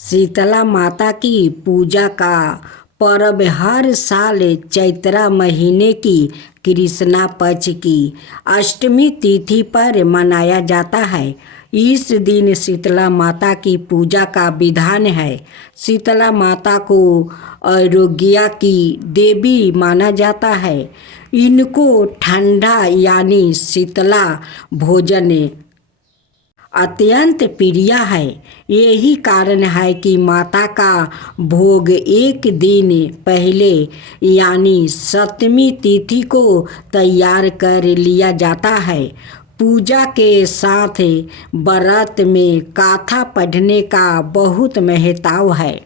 शीतला माता की पूजा का पर्व हर साल चैत्र महीने की कृष्णा पक्ष की अष्टमी तिथि पर मनाया जाता है। इस दिन शीतला माता की पूजा का विधान है। शीतला माता को आरोग्य की देवी माना जाता है। इनको ठंडा यानी शीतला भोजन अत्यंत प्रिय है। यही कारण है कि माता का भोग एक दिन पहले यानी सप्तमी तिथि को तैयार कर लिया जाता है। पूजा के साथ व्रत में कथा पढ़ने का बहुत महत्व है।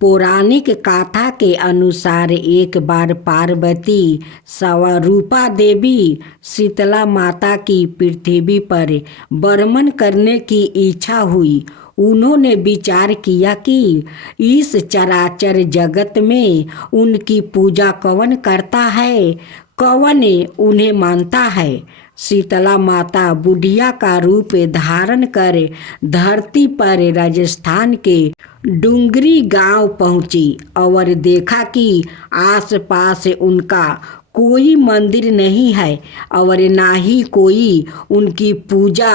पौराणिक कथा के अनुसार एक बार पार्वती स्वरूपा देवी शीतला माता की पृथ्वी पर बर्मन करने की इच्छा हुई। उन्होंने विचार किया कि इस चराचर जगत में उनकी पूजा कौन करता है, कौन उन्हें मानता है। शीतला माता बुढ़िया का रूप धारण कर धरती पर राजस्थान के डूंगरी गांव पहुंची और देखा कि आसपास उनका कोई मंदिर नहीं है और ना ही कोई उनकी पूजा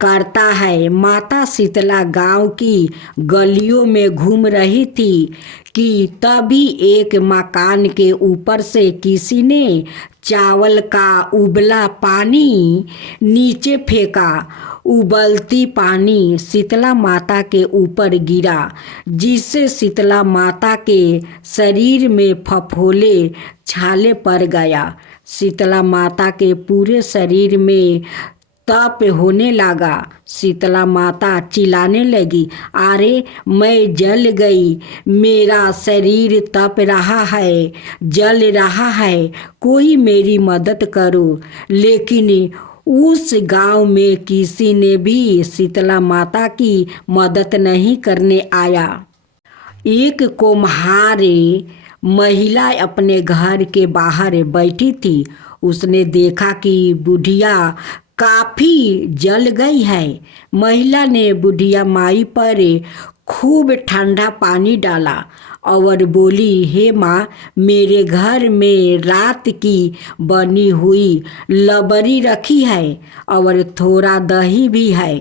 करता है। माता शीतला गांव की गलियों में घूम रही थी कि तभी एक मकान के ऊपर से किसी ने चावल का उबला पानी नीचे फेंका। उबलती पानी शीतला माता के ऊपर गिरा, जिससे शीतला माता के शरीर में फफोले छाले पड़ गया। शीतला माता के पूरे शरीर में तप होने लगा। शीतला माता चिल्लाने लगी, अरे मैं जल गई, मेरा शरीर तप रहा है, जल रहा है, कोई मेरी मदद करो। लेकिन उस गांव में किसी ने भी शीतला माता की मदद नहीं करने आया। एक कुम्हार महिला अपने घर के बाहर बैठी थी। उसने देखा कि बुढ़िया काफी जल गई है। महिला ने बुढ़िया माई पर खूब ठंडा पानी डाला और बोली, हे माँ, मेरे घर में रात की बनी हुई लबरी रखी है और थोड़ा दही भी है,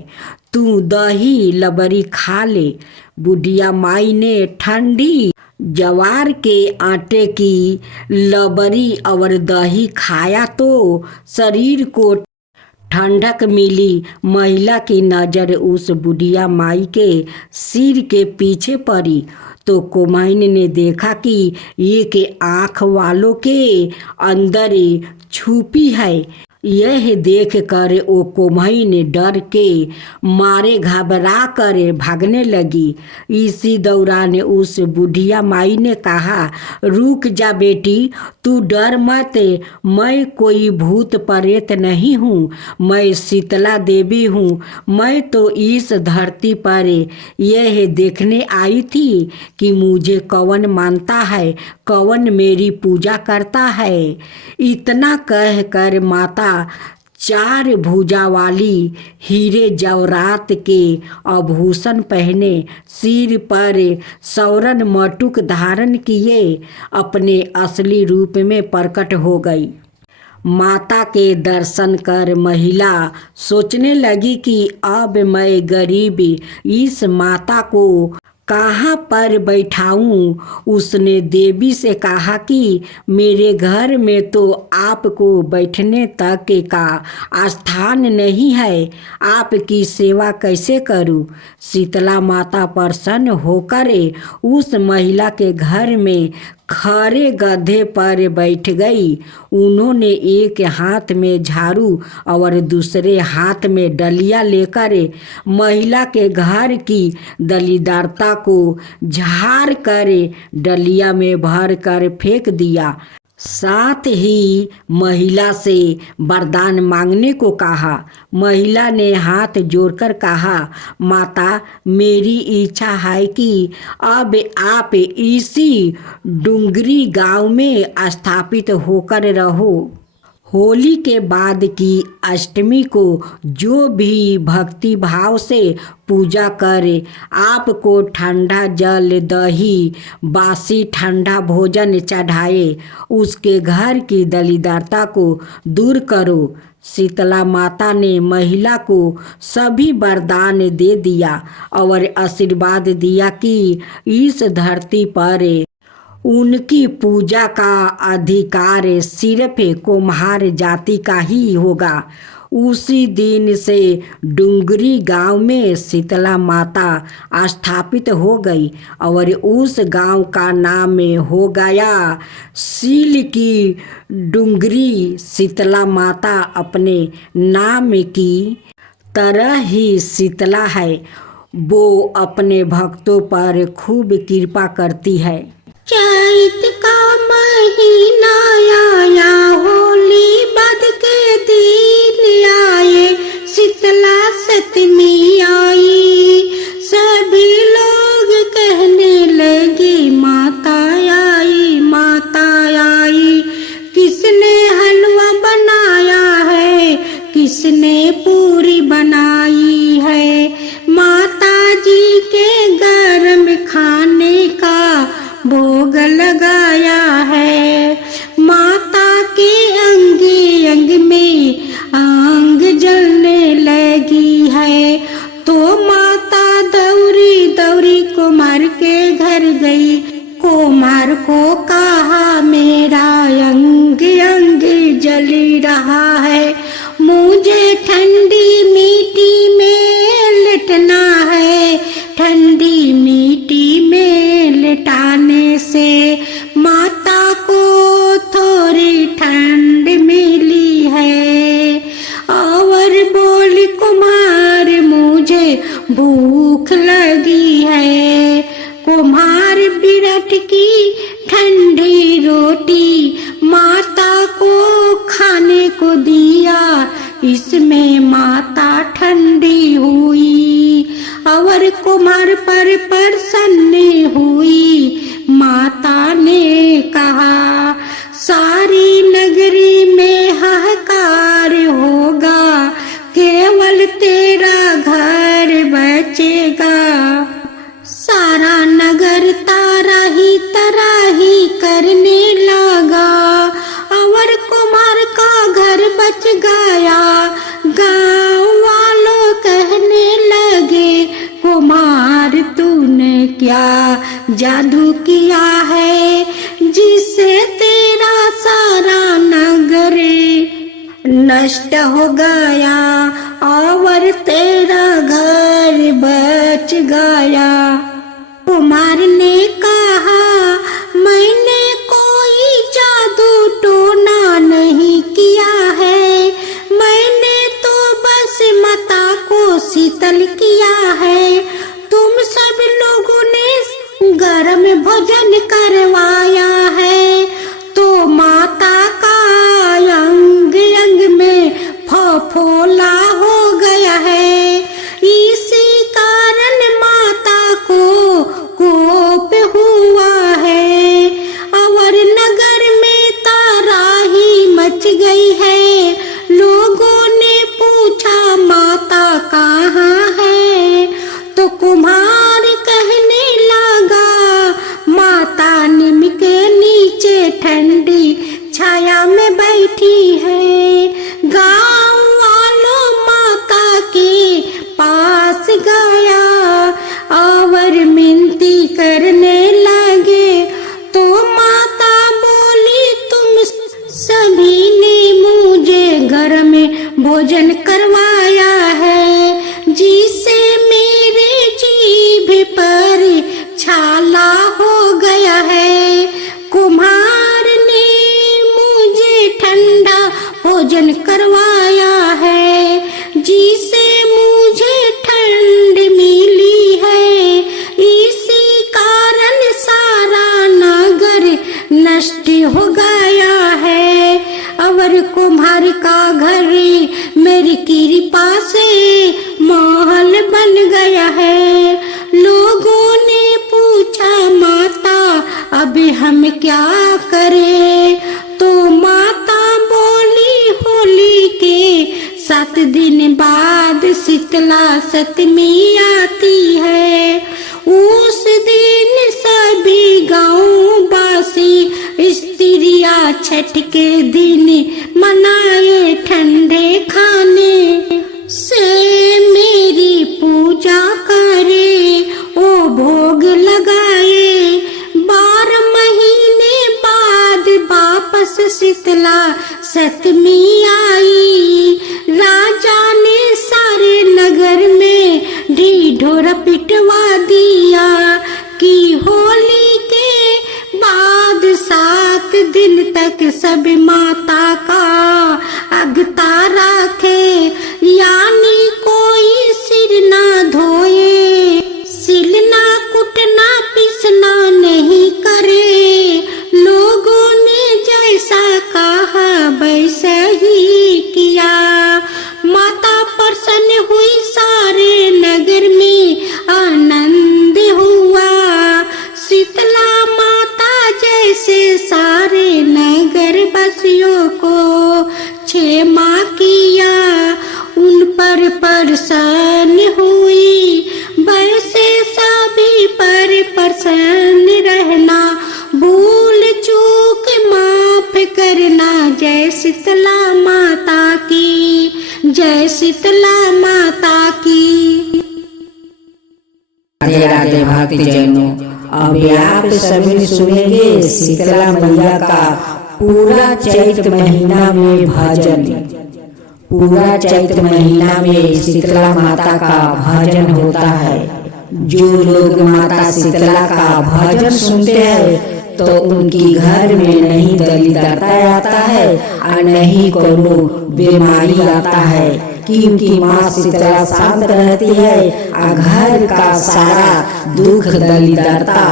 तू दही लबरी खा ले। बुढ़िया माई ने ठंडी जवार के आटे की लबरी और दही खाया तो शरीर को ठंडक मिली। महिला की नज़र उस बुढ़िया माई के सिर के पीछे पड़ी तो कुम्हार ने देखा कि एक आँख वालों के अंदर छुपी है। यह देखकर वो कुम्हार ने डर के मारे घबरा कर भागने लगी। इसी दौरान उस बुढ़िया माई ने कहा, रुक जा बेटी, तू डर मत, मैं कोई भूत प्रेत नहीं हूँ, मैं शीतला देवी हूँ। मैं तो इस धरती पर यह देखने आई थी कि मुझे कौन मानता है, कौन मेरी पूजा करता है। इतना कहकर माता चार भुजा वाली हीरे जवाहरात के आभूषण पहने, सिर पर स्वर्ण मटुक धारण किए अपने असली रूप में प्रकट हो गई। माता के दर्शन कर महिला सोचने लगी कि अब मैं गरीब इस माता को कहाँ पर बैठाऊं। उसने देवी से कहा कि मेरे घर में तो आपको बैठने तक का स्थान नहीं है, आपकी सेवा कैसे करूं। शीतला माता प्रसन्न होकर उस महिला के घर में खड़े गधे पर बैठ गई। उन्होंने एक हाथ में झाड़ू और दूसरे हाथ में डलिया लेकर महिला के घर की दलीदारता को झाड़ कर डलिया में भर कर फेंक दिया। साथ ही महिला से वरदान मांगने को कहा। महिला ने हाथ जोड़कर कहा, माता, मेरी इच्छा है कि अब आप इसी डूंगरी गांव में स्थापित होकर होली के बाद की अष्टमी को जो भी भक्ति भाव से पूजा करे, आपको ठंडा जल दही बासी ठंडा भोजन चढ़ाए, उसके घर की दरिद्रता को दूर करो। शीतला माता ने महिला को सभी वरदान दे दिया और आशीर्वाद दिया कि इस धरती पर उनकी पूजा का अधिकार सिर्फ कुम्हार जाति का ही होगा। उसी दिन से डुंगरी गांव में शीतला माता स्थापित हो गई और उस गांव का नाम हो गया सील की डुंगरी। शीतला माता अपने नाम की तरह ही शीतला है, वो अपने भक्तों पर खूब कृपा करती है। चैत का महीना आया, होली बद के दिन आए, शीतला सतमी आई, सभी लोग कहने लगे माता आई माता आई। किसने हलवा बनाया है, किसने पूरी बनाई है, माता जी के गरम खाने का भोग लगाया है। माता के अंगे अंग में आग जलने लगी है, तो माता दौड़ी दौड़ी कुमार के घर गई। कुमार को कहा मेरा अंग अंग जल रहा है, मुझे ठंडी मिट्टी में लिटना है। ठंडी मिट्टी में लिटाने से माता को थोड़ी ठंड मिली है। और बोली कुम्हार मुझे भूख लगी है। कुम्हार बिरट की ठंडी रोटी माता को खाने को दिया, इसमें माता ठंडी हुई और कुम्हार पर प्रसन्न हुई। माता ने कहा सारी नगरी में हाहाकार होगा, केवल तेरा घर बचेगा। सारा नगर तराही करने लगा और कुम्हार का घर बच गया। गांव वालों कहने लगे कुम्हार तूने क्या जादू किया है, जिससे तेरा सारा नगर नष्ट हो गया और तेरा घर बच गया। कुम्हार ने कहा मैंने कोई जादू टोना नहीं किया है, मैंने तो बस माता को शीतल किया है। तुम सब लोगों ने गरम भोजन करवाया है, तो माता का अंग अंग में फफोला हो गया है। इसी कारण माता को कोप हुआ है और नगर में तराही मच गई है। लोगों ने पूछा माता कहाँ है, तो कुम्हार कहने लगा माता नीम के नीचे ठंडी छाया में बैठी है। गांव वालों माता के पास गया और मिनती करने लगे, तो माता बोली तुम सभी ने मुझे घर में भोजन करवाया है, जिससे मेरे जीभ पर छाला हो गया है। कुम्हार ने मुझे ठंडा भोजन करवाया है, जिसे मुझे ठंड मिली है। इसी कारण सारा नगर नष्ट हो गया है और कुम्हार का घर मेरी कृपा से महल बन गया है। लोगों ने पूछा माता अभी हम क्या करें, तो माता बोली 7 दिन बाद शीतला सप्तमी आती है। उस दिन सभी गाँव वासी स्त्रियाँ छठ के दिन मनाए ठंडे खाने से मेरी पूजा करे ओ भोग लगाए। 12 महीने बाद वापस शीतला सप्तमी आई। राजा ने सारे नगर में ढिढोरा पिटवा दिया कि होली के बाद 7 दिन तक सब माता का अगता रखे, यानी कोई सिर ना धोए, सिलना कुटना पिसना नहीं करे। लोगों ने जैसा कहा वैसा ही किया। माता प्रसन्न हुई, सारे नगर में आनंद हुआ। शीतला माता जैसे सारे नगर वासियों को क्षमा किया, उन पर प्रसन्न हुई, वैसे सभी पर प्रसन्न रहना, भूल चूक माफ करना। जय शीतला माता की, जय शीतला माता की। राधे राधे भक्तजनों, अब आप सभी सुनेंगे शीतला मैया का पूरा चैत महीना में भजन। पूरा चैत महीना में शीतला माता का भजन होता है। जो लोग माता शीतला का भजन सुनते हैं तो उनकी घर में नहीं दरिद्रता आता है और नहीं कोनो बीमारी आता है, क्योंकि माँ शीतला शांत रहती है और घर का सारा दुख दरिद्रता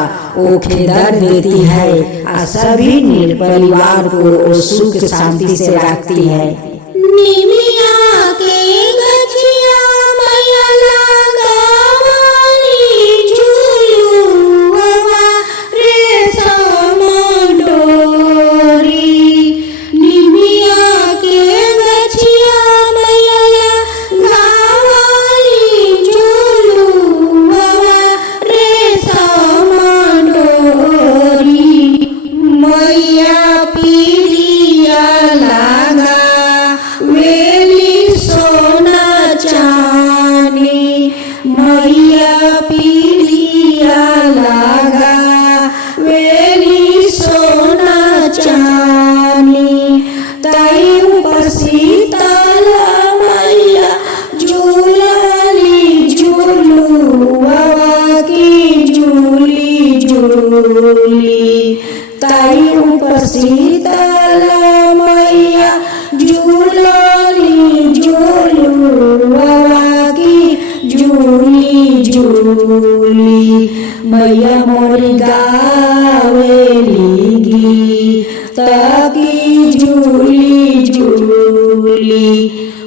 ओखे दर्द देती है और सभी परिवार को सुख शांति से रखती है। निमिया के गछिया मैया लगावाली झूलुआ रेशम डोरी। निमिया के गछिया मैया लगावाली झूलुआ रेशम डोरी। मैया पीरिया लागा वेली सोना चानी, मैया पीरिया लागा वेली सोना चानी। ताई ऊपर शीतला मैया झूलाली झूलुआ की झूली झूली। ताई ऊपर शीतला मैया झूलाली झूलुआ की झूली झूली। मैया मोरी गावेली गीत की झूली झूली।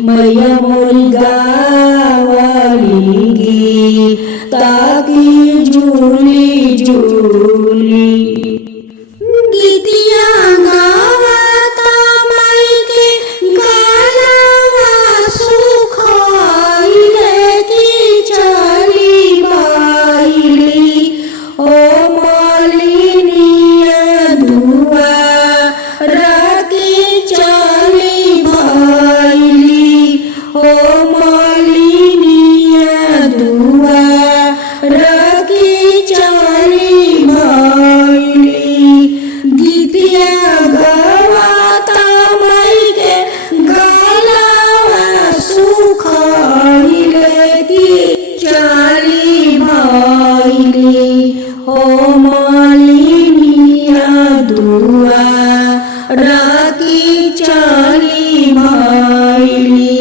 मैया मोरी गावेली गीत की झूली झूली। गीतिया गावता माई के गालवा सुखाइले की चली बाइली। ओ मालिनिया दुआरा के चली बाइली। ओ मालिनिया दुआरा के चली बाइली। गीतिया गवाता माई के गालवा सुखाइले की चली बाइली। हो मालिनिया दुआरा की चली बाइली।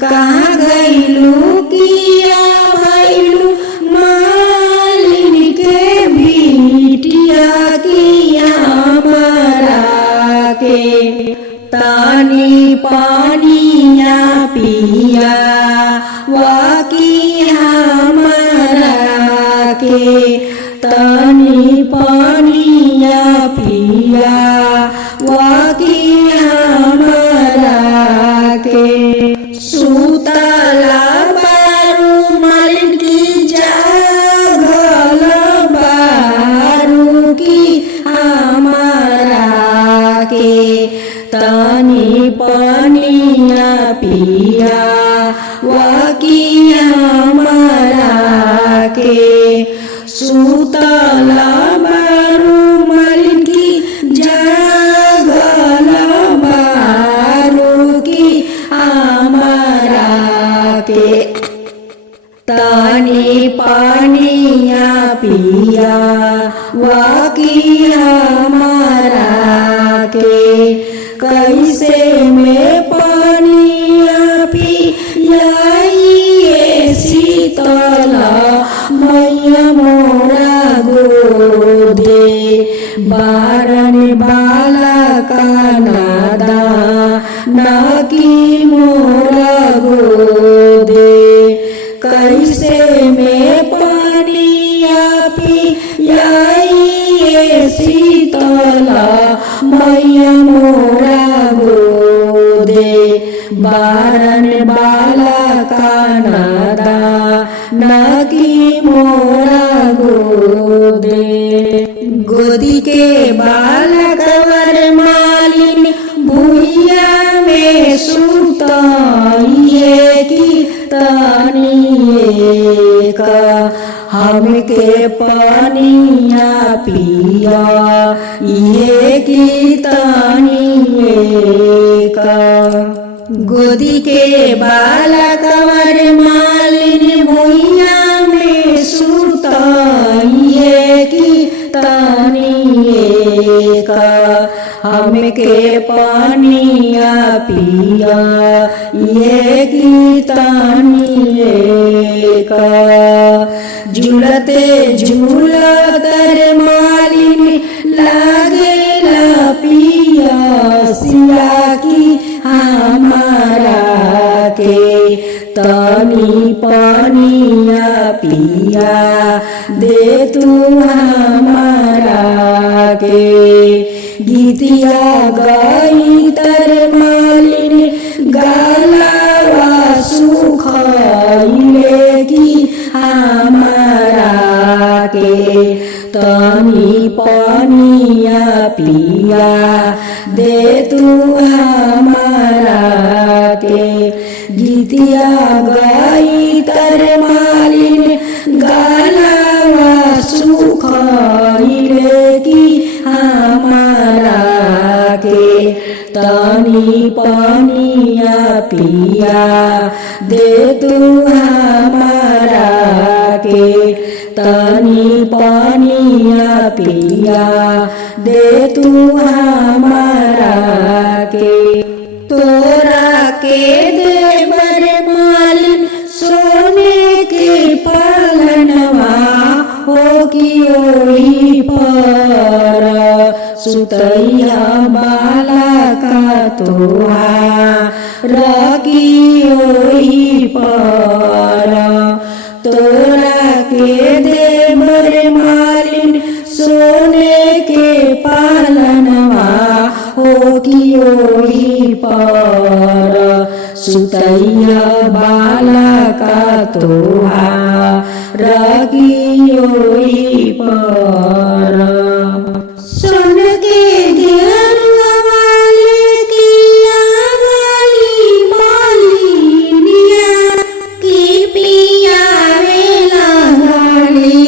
कहाँ गइलू किया भइलू मालिन के बिटिया किया मरा के। तानी पानिया पिया वाकी हमरा के। तानी पानिया पिया वाकी हमरा के। सुतला बारू मालिन की जागल बारू की हमारा के तनी पनिया पिया वाकी हमारा के सुतला बारू मालिन की जागल बारू की हमारा के तनी पानिया पिया वाकी हमारा के कैसे में पानिया पियाइए शीतला मैया मोरा गोदे बारन बाला का नादा नाकी मोरा गोदे कैसे में पानिया पियाइए शीतला मैया मोरा गोदे बारन बाला का नादा नाकी मोरा गोदे गोदी के बालक वर मालिन भूया में सुताइए की तनिए का हमके पानिया पिया ये की तनिए का गोदी के बालक वर मालिन भूया में सुताइए की तनिए का हमके पानिया पिया ये की तनिए का झूलते झूलतर मालिन लागेला पिया सिया की हमारा के तनी पानिया पिया दे तू हमारा के गीतिया गाई तर मालिन गालावा सुखाइले की हमारा के तनी पानिया पिया दे तू हमारा के गीतिया गाई तर मालिन गालावा सुखाइले की हमारा के तनी पानिया पिया दे तू हमारा के तनी पानिया पिया दे तू हमारा के तोरा के देवर मालिन सोने के पालनवा हो कि ओही पर सुतैया बाला का तोहार की ओही पर तोरा के देवर मालिन सोने के पालनवा हो कि ओही पर सुतैया बाला का तोहार की ओही पर सोन के घेरुआ वाले किया वाली मालिनिया की पिया वेला गाली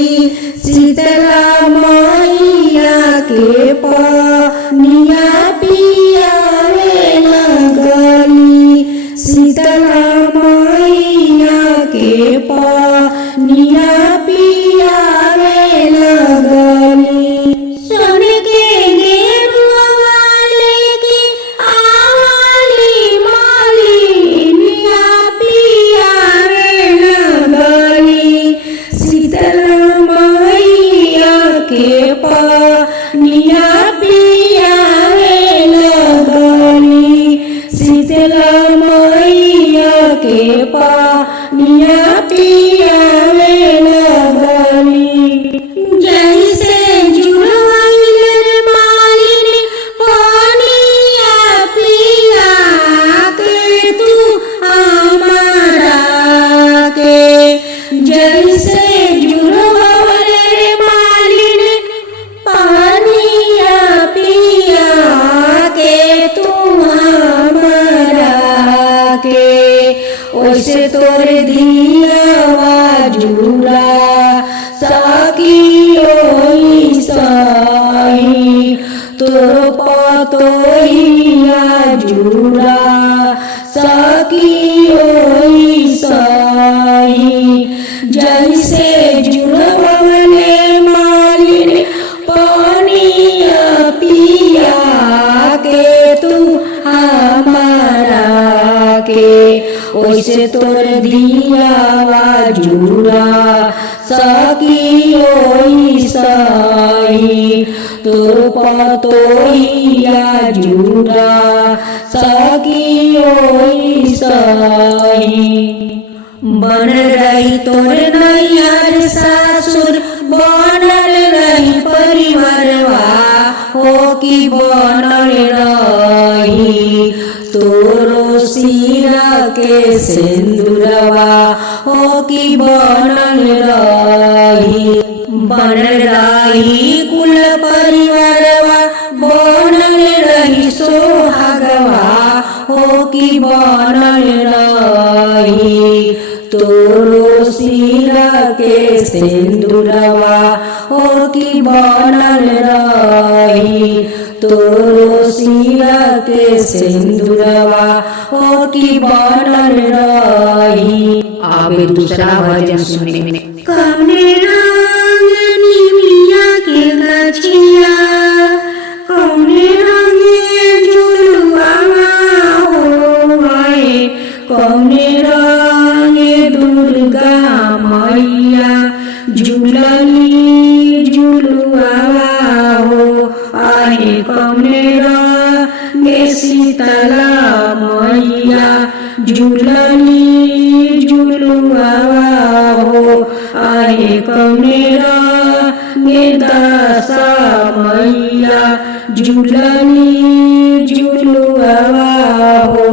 शीतला मैया के पानिया पिया वेला गाली शीतला मैया के पानिया पिया वेला गाली सोन के घेरुआ वाले की आवाली मालिनिया पिया वेला गाली शीतला मैया के पानिया पिया वेला गाली शीतला मैया के पानिया पिया वेला गाली जैसे जुड़वाइल मालिन पानिया पिया के तू के ओइसे तोरे दियावा जुड़ा सखी ओइसही तोर पतोहिया जुड़ा सखी ओइसही जैसे जुड़वले मालिन पानिया पिया के तू हमारा के ओइसे तोर दियावा जुड़ा सखी ओइसही तोर पतोहिया जुड़ा सखी ओइसही बन रही तोर नैयर ससुर बनल रही परिवारवा हो कि बनल रही तोरो सिरा के सिंदूरवा हो कि बनल रही कुल परिवारवा बनल रही सोहागवा हो कि बनल रही तोरो सिरा के सिंदूरवा हो कि बनल रही तोरो सिरा के सिंदूरवा हो कि बनल रही। आगे दूसरा भजन सुने में कौने रंग निमिया के गछिया कौने रंगे झुलुआ हो आए कौने रंगे दुर्गा मैया झुलली झुलुआ हो आए कौने रंगे शीतला मैया झुलली झुलुआ हो आए कौने रंगे दशा मैया झुलली झुलुआ हो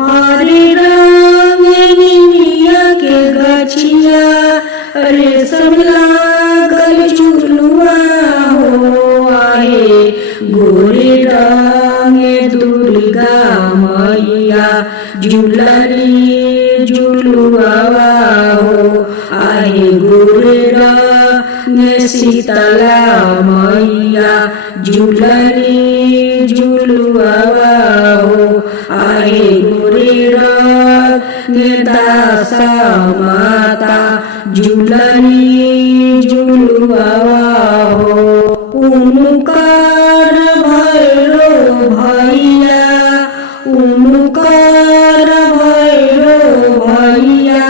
हरे रंग निमिया के गछिया रेशम लागल झुलुआ हो आए गोरे रंग दुर्गा मैया झुलली झुलुआ हो आए गोरे रंग शीतला मैया झुलली झुलुआ हो आए गोरे रंग दासा माता झुलली झुलुआ हो उनकर भैरो भैया उनकर भैरो भैया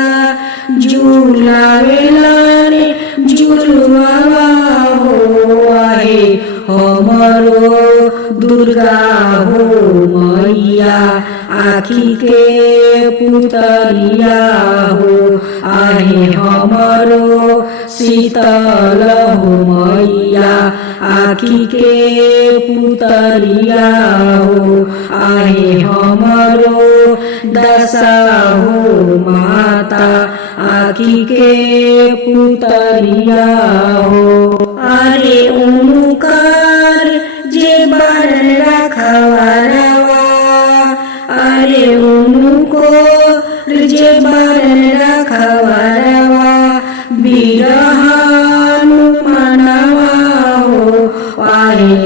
झुलावेला रे झुलुआ हो आए हमरो दुर्गा हो मैया आखी के पुतरिया हो आए हमरो शीतल हो मैया आखी के पुतरिया हो आए हमरो दशा हो माता आखी के पुतरिया हो अरे उनकर जे बरन रखवारवा अरे उनको जे बरन रखवारवा बिरहानु मनवा हो आए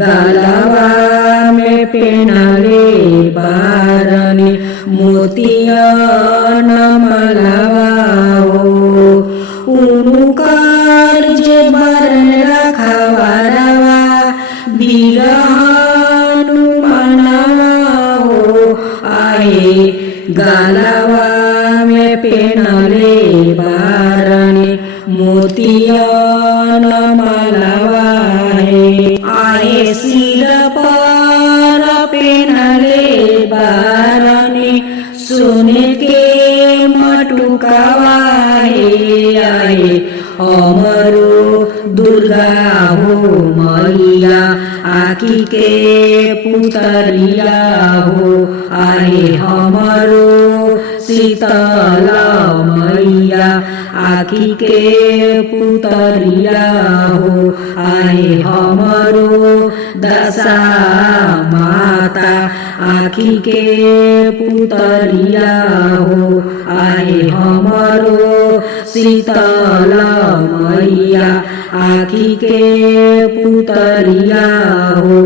गलवा में पेनले बारने मोतिया नमलवा हो उनकर जे बरन रखवारवा बिरहानु मनवा हो आए गलवा में पेनले बारने मोतिया नमलवा है आए सिर पर पेनले बारने सोने के मटुकावा है आए हमरो दुर्गा हो मैया आखी के पुतरिया हो आए हमरो शीतला मैया आखी के पुतरिया हो आए हमरो दशा माता आखी के पुतरिया हो आहे हमारो शीतल मैया आखी के पुतरिया हो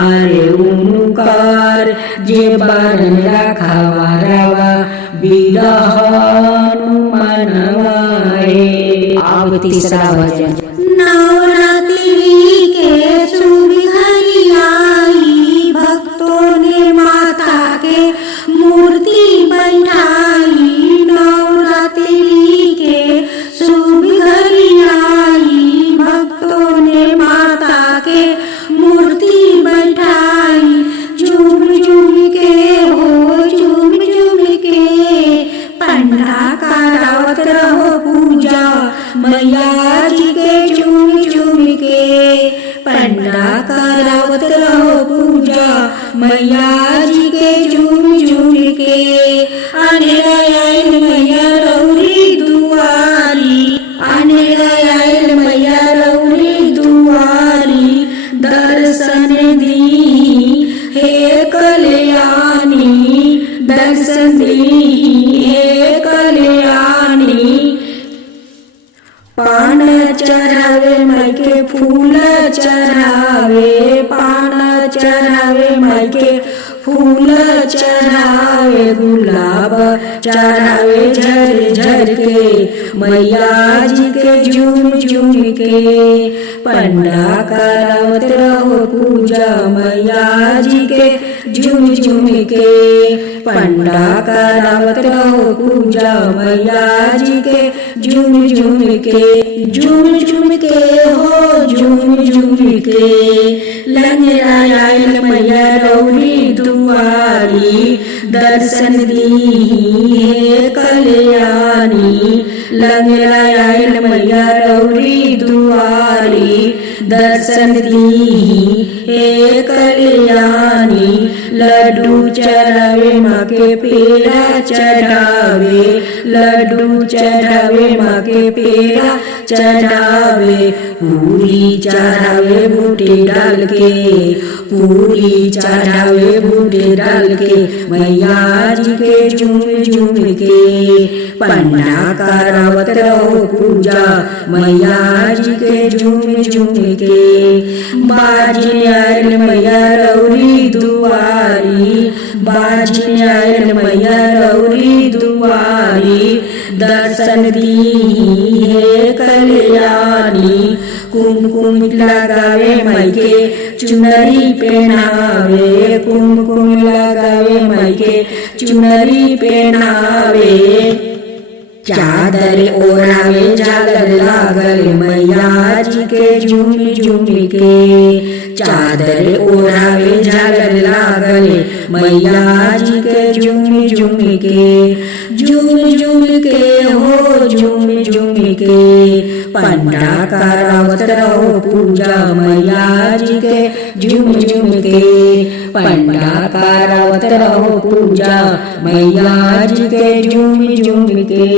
अरे उनकर जे बन रखवारवा बिरह हनुमनवा हे। अब तीसरा भजन। नवरात्रि के शुभ घड़ी आई भक्तों ने माता के मूर्ति बैठाई नवरात्रि के शुभ घड़ी आई भक्तों ने माता के मूर्ति बैठाई झूम झूम के हो झूम झूम के पंडा करावत रहो पूजा मैया जी के झूम झूम के पंडा करावत रहो पूजा मैया जी के झूम झूम के अनेरा आयल मैया रौरी दुआरी अनेरा आयल मैया रौरी दुआरी दर्शन दी हे कल्याणी दर्शन दी हे कल्याणी पान चढ़ावे मायके फूल चढ़ावे पान चढ़ावे मायके फूल चढ़ावे गुलाब चढ़ावे झर झर के मैया जी के झूम झूम के पंडा करावत रहो पूजा मैया जी के झूम झूम के पंडा करावत रहो पूजा मैया जी के झूम झूम के झूम झूम के हो झूम झूम के लंगड़ा आयल मैया रौरी दुआरी दर्शन दी हे कल्याणी लंगड़ा आयल मैया रौरी दुआरी दर्शन दी हे कल्याणी लड्डू चढ़ावे माँ के पेड़ा चढ़ावे लड्डू चढ़ावे माँ के पेड़ा चढ़ावे पूरी चढ़ावे बूटे डाल के पूरी चढ़ावे बूटे डाल के मैया जी के झूम झूम के पंडा करावत रहो पूजा मैया जी के झूम झूम के बाजी आयल मैया रौरी दुआरी बाजी आयल मैया रौरी दुआरी दर्शन दी हे कल्याणी कुमकुम लगावे मायके चुनरी पहनावे कुमकुम लगावे मायके चुनरी पहनावे चादर ओढ़ावे झालर लागल मैया जी के झूम झूम के चादर ओढ़ावे झालर लागल मैया जी के झूम झूम के हो झूम झूम के पंडा करावत रहो पूजा मैया जी के झूम झूम के पंडा करावत रहो पूजा मैया जी के झूम झूम के।